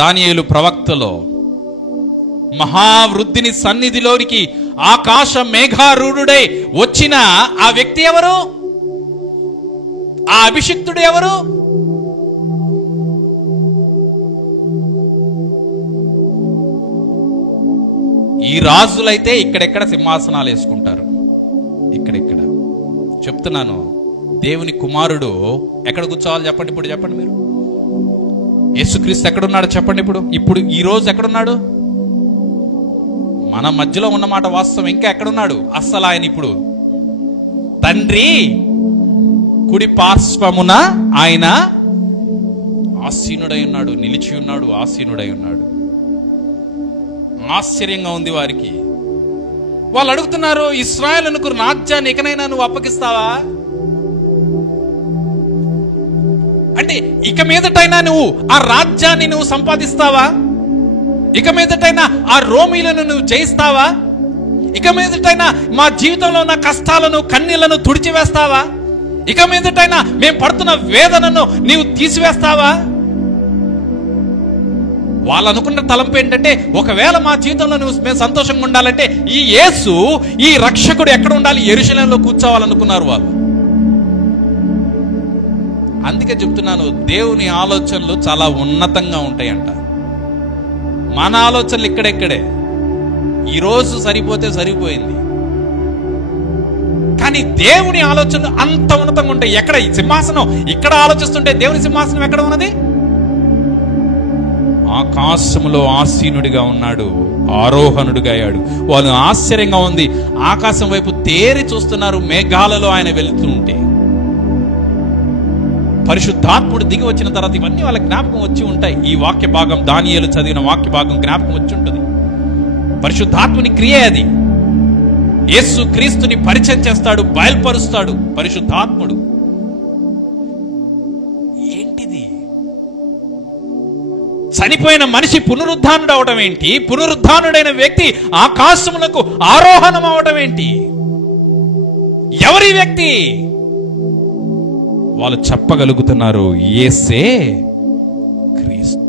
దానియేలు ప్రవక్తలో మహావృద్ధిని సన్నిధిలోనికి ఆకాశ మేఘారూఢుడై వచ్చిన ఆ వ్యక్తి ఎవరు? ఆ అభిషిక్తుడు ఎవరు? ఈ రాజులైతే ఇక్కడెక్కడ సింహాసనాలు వేసుకుంటారు, ఇక్కడెక్కడ. చెప్తున్నాను, దేవుని కుమారుడు ఎక్కడ కూర్చోవాలి చెప్పండి. ఇప్పుడు చెప్పండి మీరు, యేసుక్రీస్తు ఎక్కడున్నాడు చెప్పండి. ఇప్పుడు ఈ రోజు ఎక్కడున్నాడు? మన మధ్యలో ఉన్నమాట వాస్తవం. ఇంకా ఎక్కడున్నాడు అస్సలు ఆయన? ఇప్పుడు తండ్రి కుడి పార్శ్వమున ఆయన ఆసీనుడై ఉన్నాడు, నిలిచి ఉన్నాడు, ఆసీనుడై ఉన్నాడు. ఆశ్చర్యంగా ఉంది వారికి. వాళ్ళు అడుగుతున్నారు, ఇశ్రాయేలునకు రాజ్యాన్ని ఇకనైనా నువ్వు అప్పగిస్తావా? అంటే ఇక మీదటైనా నువ్వు ఆ రాజ్యాన్ని నువ్వు సంపాదిస్తావా? ఇక మీదటైనా ఆ రోమీలను నువ్వు జయిస్తావా? ఇక మీదటైనా మా జీవితంలో ఉన్న కష్టాలను కన్నీళ్లను తుడిచివేస్తావా? ఇక మీదటైనా మేము పడుతున్న వేదనను నీవు తీసివేస్తావా? వాళ్ళు అనుకున్న తలంపు ఏంటంటే, ఒకవేళ మా జీవితంలో మేము సంతోషంగా ఉండాలంటే ఈ యేసు, ఈ రక్షకుడు ఎక్కడ ఉండాలి? యెరూషలేములో కూర్చోవాలనుకున్నారు వాళ్ళు. అందుకే చెప్తున్నాను, దేవుని ఆలోచనలు చాలా ఉన్నతంగా ఉంటాయంట. మన ఆలోచనలు ఇక్కడెక్కడే. ఈరోజు సరిపోతే సరిపోయింది, కానీ దేవుని ఆలోచనలు అంత ఉన్నతంగా ఉంటాయి. ఎక్కడ సింహాసనం ఇక్కడ ఆలోచిస్తుంటే దేవుని సింహాసనం ఎక్కడ ఉన్నది? ఆకాశములో ఆసీనుడిగా ఉన్నాడు, ఆరోహణుడిగా అయ్యాడు. వాళ్ళు ఆశ్చర్యంగా ఉంది, ఆకాశం వైపు తేరి చూస్తున్నారు. మేఘాలలో ఆయన వెళుతూ ఉంటే పరిశుద్ధాత్ముడు దిగి వచ్చిన తర్వాత ఇవన్నీ వాళ్ళ జ్ఞాపకం వచ్చి ఉంటాయి. ఈ వాక్య భాగం, దానియేలు చదివిన వాక్య భాగం జ్ఞాపకం వచ్చి ఉంటుంది. పరిశుద్ధాత్ముని క్రియ అది. యేసు క్రీస్తుని పరిచయం చేస్తాడు, బయలుపరుస్తాడు పరిశుద్ధాత్ముడు. ఏంటిది? చనిపోయిన మనిషి పునరుద్ధానుడు అవడం ఏంటి? పునరుద్ధానుడైన వ్యక్తి ఆకాశములకు ఆరోహణం అవడం ఏంటి? ఎవరి వ్యక్తి? వాళ్ళు చెప్పగలుగుతున్నారు, యేసే క్రీస్తు.